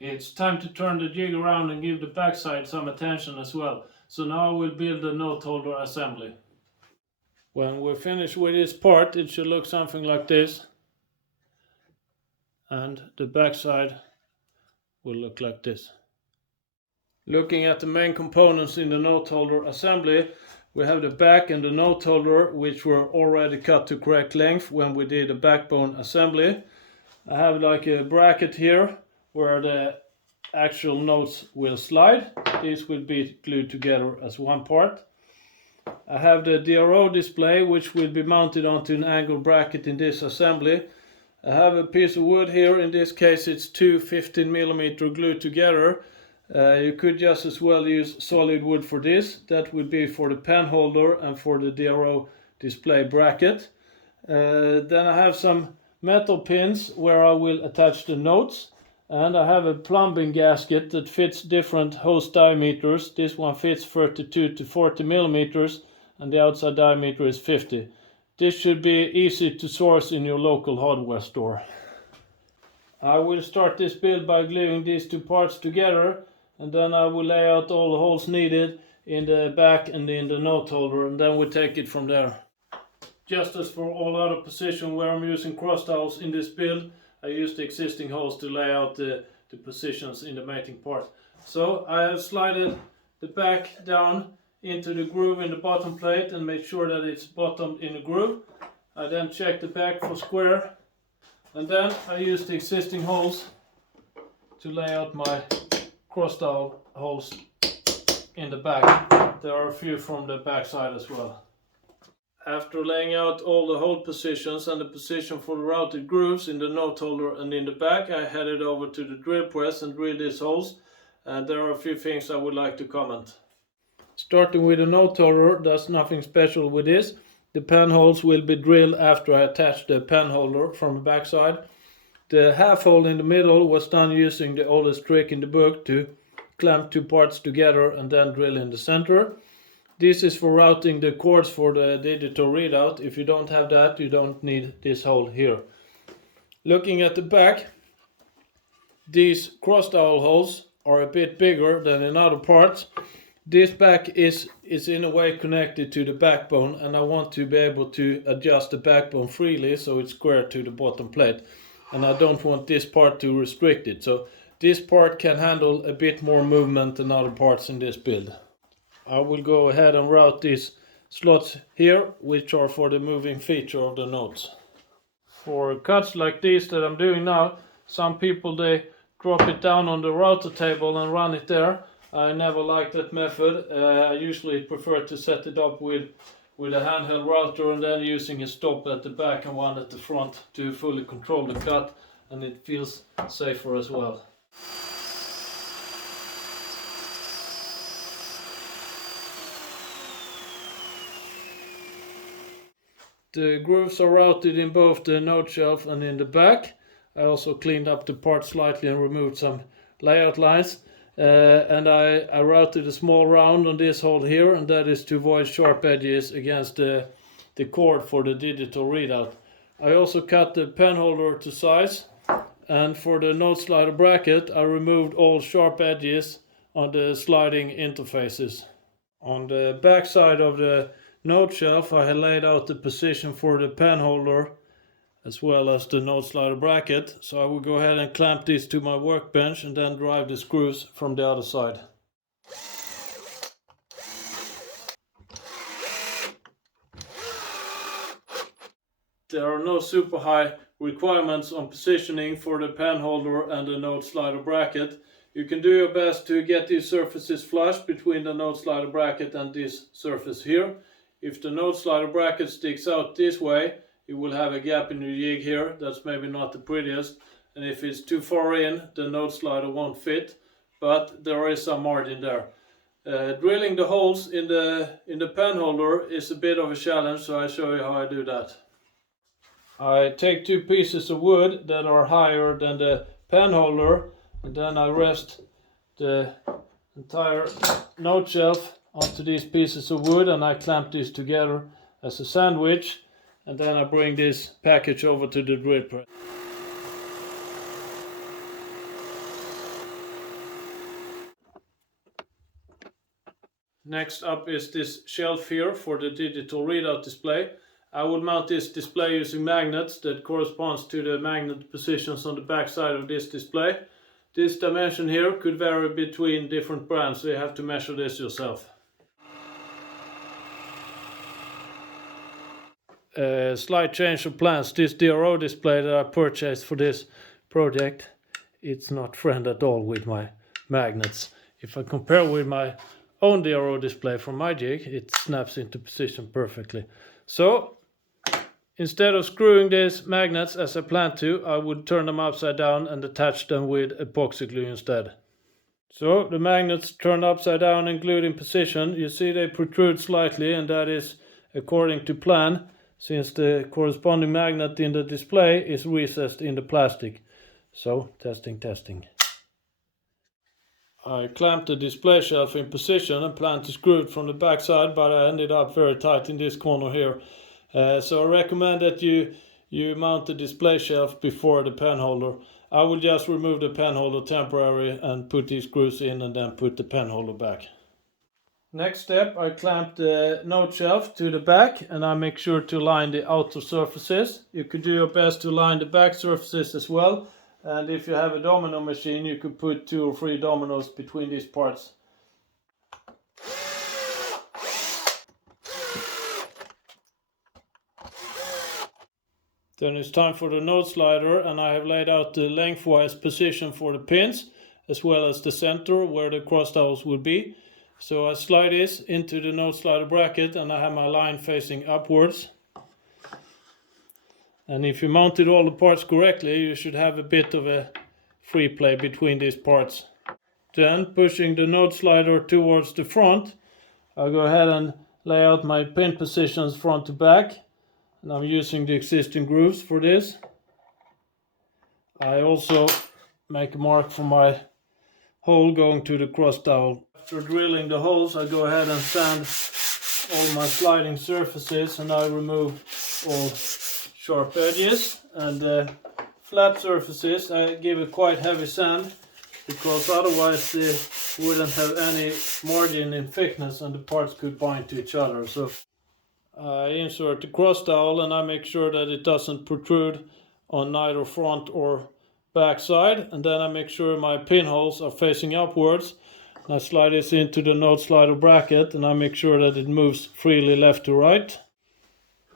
It's time to turn the jig around and give the backside some attention as well. So now we'll build the note holder assembly. When we're finished with this part, it should look something like this. And the backside will look like this. Looking at the main components in the note holder assembly, we have the back and the note holder, which were already cut to correct length when we did the backbone assembly. I have like a bracket here where the actual notes will slide. These will be glued together as one part. I have the DRO display, which will be mounted onto an angle bracket in this assembly. I have a piece of wood here. In this case it's two 15mm glued together. You could just as well use solid wood for this. That would be for the pen holder and for the DRO display bracket. Then I have some metal pins where I will attach the notes. And I have a plumbing gasket that fits different hose diameters. This one fits 32 to 40 millimeters and the outside diameter is 50. This should be easy to source in your local hardware store. I will start this build by gluing these two parts together, and then I will lay out all the holes needed in the back and in the note holder, and then we take it from there. Just as for all other positions where I'm using cross dowels in this build, I use the existing holes to lay out the positions in the mating part. So I have slided the back down into the groove in the bottom plate and make sure that it's bottomed in the groove. I then check the back for square, and then I use the existing holes to lay out my cross dowel holes in the back. There are a few from the back side as well. After laying out all the hole positions and the position for the routed grooves in the note holder and in the back, I headed over to the drill press and drilled these holes. And there are a few things I would like to comment. Starting with the note holder, there's nothing special with this. The pen holes will be drilled after I attach the pen holder from the back side. The half hole in the middle was done using the oldest trick in the book to clamp two parts together and then drill in the center. This is for routing the cords for the digital readout. If you don't have that, you don't need this hole here. Looking at the back, these cross dowel holes are a bit bigger than in other parts. This back is in a way connected to the backbone, and I want to be able to adjust the backbone freely so it's square to the bottom plate. And I don't want this part to restrict it. So this part can handle a bit more movement than other parts in this build. I will go ahead and route these slots here, which are for the moving feature of the notes. For cuts like these that I'm doing now, some people they drop it down on the router table and run it there. I never like that method. I usually prefer to set it up with a handheld router and then using a stop at the back and one at the front to fully control the cut, and it feels safer as well. The grooves are routed in both the Noteshelf and in the back. I also cleaned up the part slightly and removed some layout lines. And I routed a small round on this hole here, and that is to avoid sharp edges against the cord for the digital readout. I also cut the pen holder to size, and for the note slider bracket I removed all sharp edges on the sliding interfaces. On the back side of the Noteshelf I had laid out the position for the pen holder as well as the note slider bracket, so I will go ahead and clamp these to my workbench and then drive the screws from the other side. There are no super high requirements on positioning for the pen holder and the note slider bracket. You can do your best to get these surfaces flush between the note slider bracket and this surface here. If the note slider bracket sticks out this way, you will have a gap in your jig here. That's maybe not the prettiest. And if it's too far in, the note slider won't fit, but there is some margin there. Drilling the holes in the pen holder is a bit of a challenge, so I'll show you how I do that. I take two pieces of wood that are higher than the pen holder, and then I rest the entire note shelf onto these pieces of wood, and I clamp these together as a sandwich, and then I bring this package over to the drill press. Next up is this shelf here for the digital readout display. I will mount this display using magnets that corresponds to the magnet positions on the back side of this display. This dimension here could vary between different brands, so you have to measure this yourself. Slight change of plans. This DRO display that I purchased for this project, it's not friend at all with my magnets. If I compare with my own DRO display from my jig, it snaps into position perfectly. So instead of screwing these magnets as I planned to, I would turn them upside down and attach them with epoxy glue instead. So the magnets turned upside down and glued in position. You see they protrude slightly, and that is according to plan, since the corresponding magnet in the display is recessed in the plastic. So testing. I clamped the display shelf in position and planned to screw it from the back side, but I ended up very tight in this corner here. So I recommend that you mount the display shelf before the pen holder. I will just remove the pen holder temporarily and put these screws in and then put the pen holder back. Next step, I clamp the Noteshelf to the back and I make sure to line the outer surfaces. You could do your best to line the back surfaces as well. And if you have a domino machine, you could put 2 or 3 dominoes between these parts. Then it's time for the Noteslider, and I have laid out the lengthwise position for the pins as well as the center where the cross dowels would be. So I slide this into the Noteslider bracket and I have my line facing upwards. And if you mounted all the parts correctly, you should have a bit of a free play between these parts. Then, pushing the Noteslider towards the front, I'll go ahead and lay out my pin positions front to back. And I'm using the existing grooves for this. I also make a mark for my hole going to the cross dowel. After drilling the holes, I go ahead and sand all my sliding surfaces, and I remove all sharp edges. And flat surfaces, I give a quite heavy sand, because otherwise they wouldn't have any margin in thickness and the parts could bind to each other. So I insert the cross dowel and I make sure that it doesn't protrude on neither front or back side, and then I make sure my pinholes are facing upwards. And I slide this into the Noteslider bracket and I make sure that it moves freely left to right.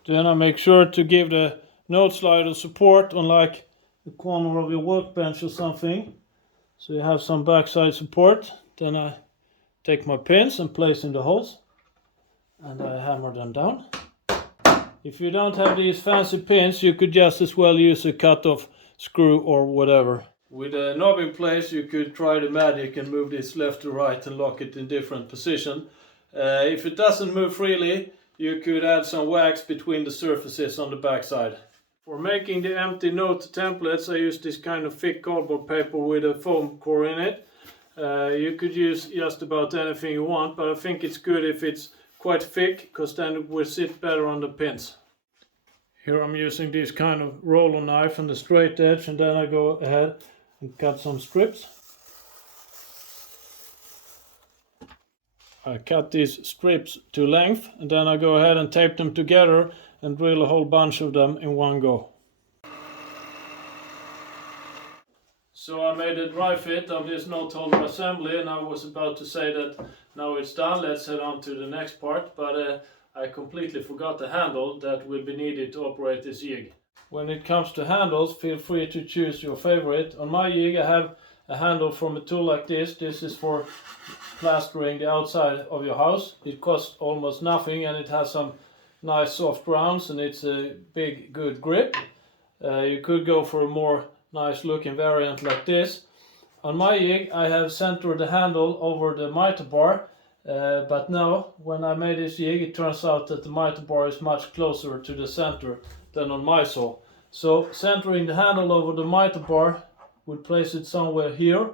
Then I make sure to give the Noteslider support on like the corner of your workbench or something, so you have some backside support. Then I take my pins and place in the holes and I hammer them down. If you don't have these fancy pins, you could just as well use a cut-off screw or whatever. With a knob in place, you could try the magic and move this left to right and lock it in different position. If it doesn't move freely, you could add some wax between the surfaces on the back side. For making the empty note templates, I use this kind of thick cardboard paper with a foam core in it. You could use just about anything you want, but I think it's good if it's quite thick, because then it will sit better on the pins. Here I'm using this kind of roller knife and the straight edge, and then I go ahead and cut some strips. I cut these strips to length and then I go ahead and tape them together and drill a whole bunch of them in one go. So I made a dry fit of this Noteholder assembly, and I was about to say that now it's done, let's head on to the next part, but I completely forgot the handle that will be needed to operate this jig. When it comes to handles, feel free to choose your favorite. On my jig I have a handle from a tool like this. This is for plastering the outside of your house. It costs almost nothing and it has some nice soft rounds and it's a big good grip. You could go for a more nice looking variant like this. On my jig I have centered the handle over the mitre bar, but now when I made this jig it turns out that the mitre bar is much closer to the center than on my saw. So centering the handle over the mitre bar would place it somewhere here.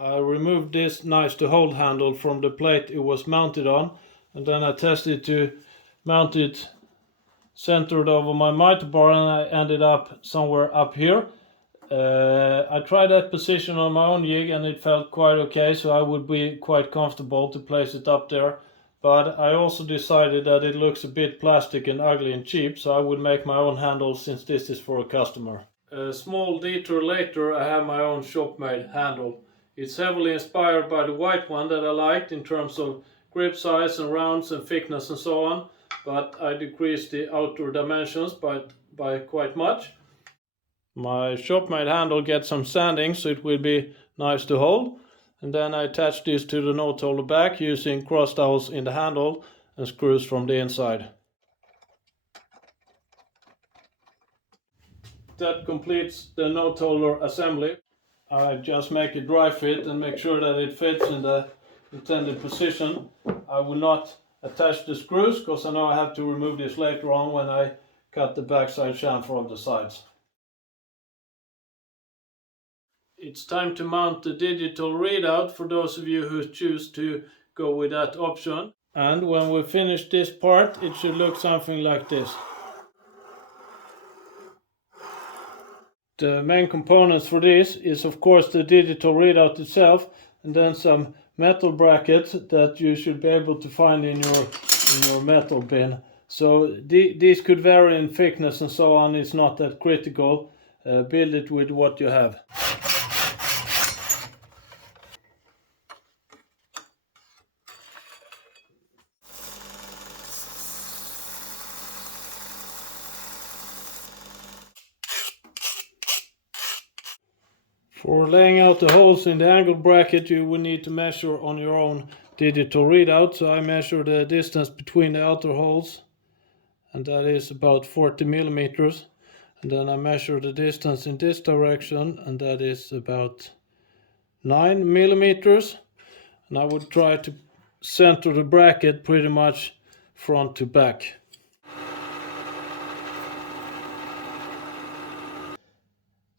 I removed this nice to hold handle from the plate it was mounted on, and then I tested to mount it centered over my mitre bar, and I ended up somewhere up here. I tried that position on my own jig and it felt quite okay, so I would be quite comfortable to place it up there. But I also decided that it looks a bit plastic and ugly and cheap, so I would make my own handle since this is for a customer. A small detour later, I have my own shop-made handle. It's heavily inspired by the white one that I liked in terms of grip size and rounds and thickness and so on, but I decreased the outdoor dimensions by quite much. My shop-made handle gets some sanding, so it will be nice to hold. And then I attach this to the note holder back using cross dowels in the handle and screws from the inside. That completes the note holder assembly. I just make a dry fit and make sure that it fits in the intended position. I will not attach the screws because I know I have to remove this later on when I cut the backside chamfer of the sides. It's time to mount the digital readout for those of you who choose to go with that option. And when we finish this part, it should look something like this. The main components for this is of course the digital readout itself, and then some metal brackets that you should be able to find in your metal bin. So these could vary in thickness and so on, it's not that critical. Build it with what you have. For laying out the holes in the angle bracket, you will need to measure on your own digital readout. So I measure the distance between the outer holes, and that is about 40 millimeters. And then I measure the distance in this direction, and that is about 9 millimeters. And I would try to center the bracket pretty much front to back.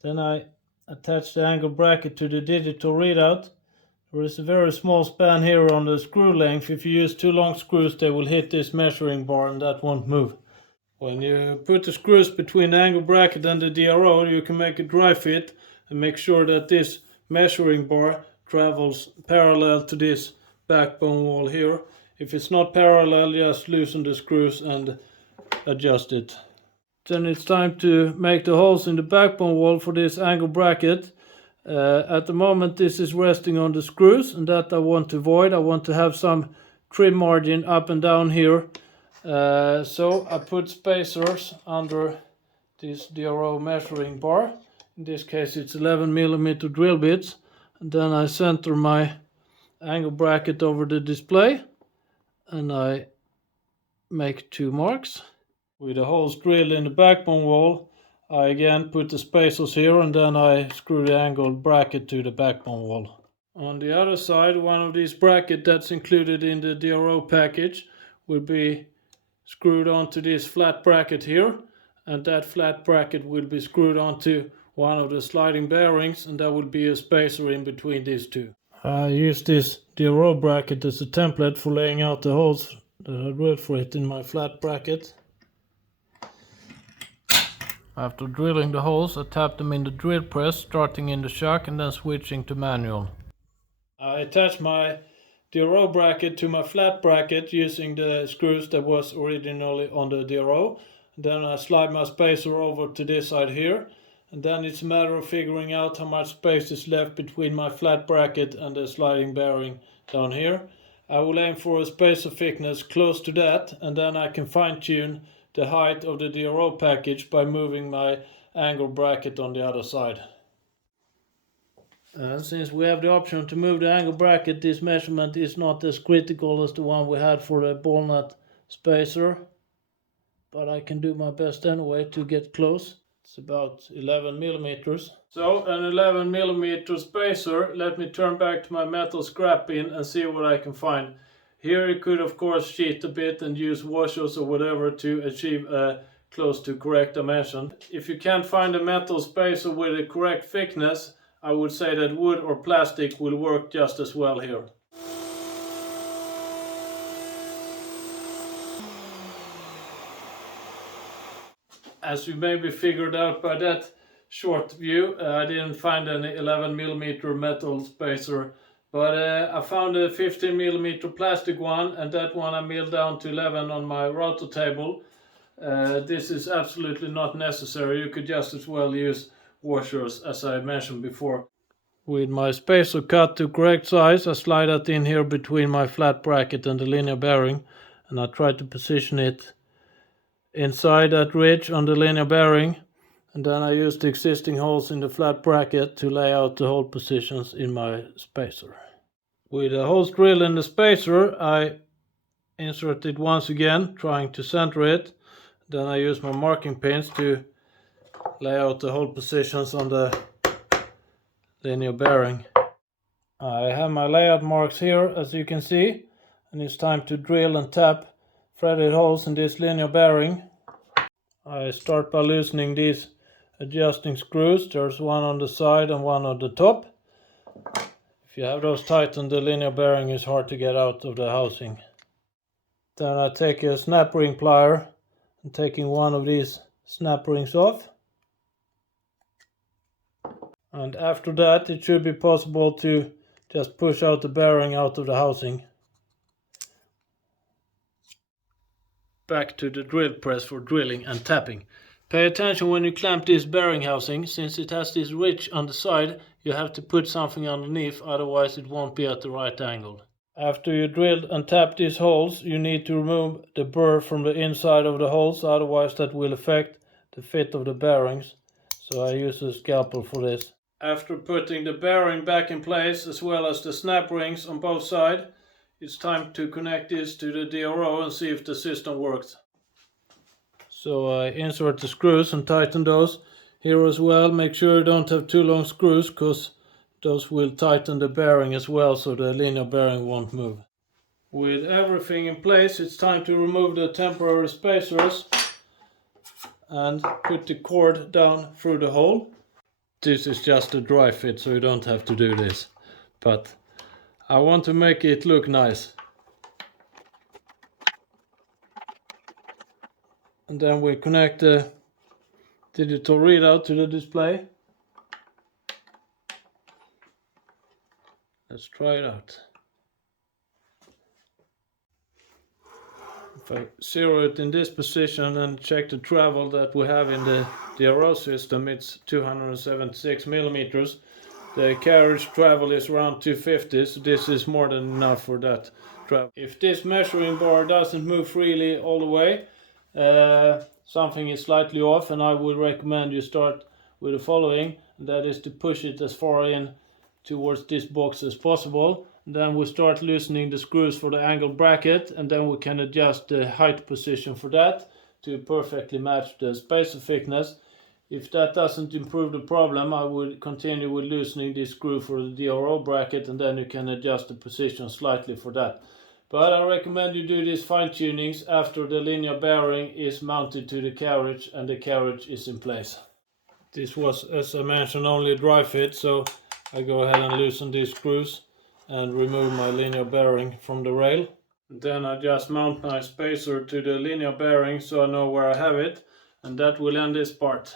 Then I attach the angle bracket to the digital readout. There is a very small span here on the screw length. If you use too long screws, they will hit this measuring bar and that won't move. When you put the screws between the angle bracket and the DRO, you can make a dry fit and make sure that this measuring bar travels parallel to this backbone wall here. If it's not parallel, just loosen the screws and adjust it. Then it's time to make the holes in the backbone wall for this angle bracket. At the moment this is resting on the screws, and that I want to avoid. I want to have some trim margin up and down here. So I put spacers under this DRO measuring bar. In this case it's 11 millimeter drill bits. And then I center my angle bracket over the display and I make 2 marks. With the holes drilled in the backbone wall, I again put the spacers here and then I screw the angle bracket to the backbone wall. On the other side, one of these brackets that's included in the DRO package will be screwed onto this flat bracket here, and that flat bracket will be screwed onto one of the sliding bearings, and there will be a spacer in between these two. I use this DRO bracket as a template for laying out the holes that I drilled for it in my flat bracket. After drilling the holes, I tap them in the drill press, starting in the shock and then switching to manual. I attach my DRO bracket to my flat bracket using the screws that was originally on the DRO. Then I slide my spacer over to this side here, and then it's a matter of figuring out how much space is left between my flat bracket and the sliding bearing down here. I will aim for a spacer thickness close to that, and then I can fine-tune the height of the DRO package by moving my angle bracket on the other side. Since we have the option to move the angle bracket, this measurement is not as critical as the one we had for the ball nut spacer, but I can do my best anyway to get close. It's about 11 millimeters. So an 11 millimeter spacer. Let me turn back to my metal scrap bin and see what I can find. Here you could of course cheat a bit and use washers or whatever to achieve a close to correct dimension. If you can't find a metal spacer with a correct thickness, I would say that wood or plastic will work just as well here. As you maybe figured out by that short view. I didn't find any 11mm metal spacer, but I found a 15mm plastic one, and that one I milled down to 11 on my router table. This is absolutely not necessary. You could just as well use washers, as I mentioned before. With my spacer cut to correct size, I slide that in here between my flat bracket and the linear bearing, and I try to position it inside that ridge on the linear bearing, and then I use the existing holes in the flat bracket to lay out the hole positions in my spacer. With the holes drilled in the spacer, I insert it once again, trying to center it. Then I use my marking pins to lay out the hole positions on the linear bearing. I have my layout marks here, as you can see, and it's time to drill and tap threaded holes in this linear bearing. I start by loosening these adjusting screws. There's one on the side and one on the top. If you have those tightened, the linear bearing is hard to get out of the housing. Then I take a snap ring plier and taking one of these snap rings off. And after that, it should be possible to just push out the bearing out of the housing. Back to the drill press for drilling and tapping. Pay attention when you clamp this bearing housing. Since it has this ridge on the side, you have to put something underneath, otherwise it won't be at the right angle. After you drilled and tapped these holes, you need to remove the burr from the inside of the holes, otherwise that will affect the fit of the bearings. So I use a scalpel for this. After putting the bearing back in place, as well as the snap rings on both sides, it's time to connect this to the DRO and see if the system works. So I insert the screws and tighten those. Here as well, make sure you don't have too long screws, because those will tighten the bearing as well, so the linear bearing won't move. With everything in place, it's time to remove the temporary spacers and put the cord down through the hole. This is just a dry fit, so you don't have to do this, but I want to make it look nice. And then we connect the digital readout to the display. Let's try it out. If I zero it in this position and check the travel that we have in the DRO system, it's 276 millimeters. The carriage travel is around 250, so this is more than enough for that travel. If this measuring bar doesn't move freely all the way, something is slightly off, and I would recommend you start with the following, and that is to push it as far in towards this box as possible. Then we start loosening the screws for the angle bracket, and then we can adjust the height position for that to perfectly match the spacer thickness. If that doesn't improve the problem, I would continue with loosening this screw for the DRO bracket, and then you can adjust the position slightly for that. But I recommend you do these fine tunings after the linear bearing is mounted to the carriage and the carriage is in place. This was, as I mentioned, only a dry fit, so I go ahead and loosen these screws and remove my linear bearing from the rail. Then I just mount my spacer to the linear bearing so I know where I have it, and that will end this part.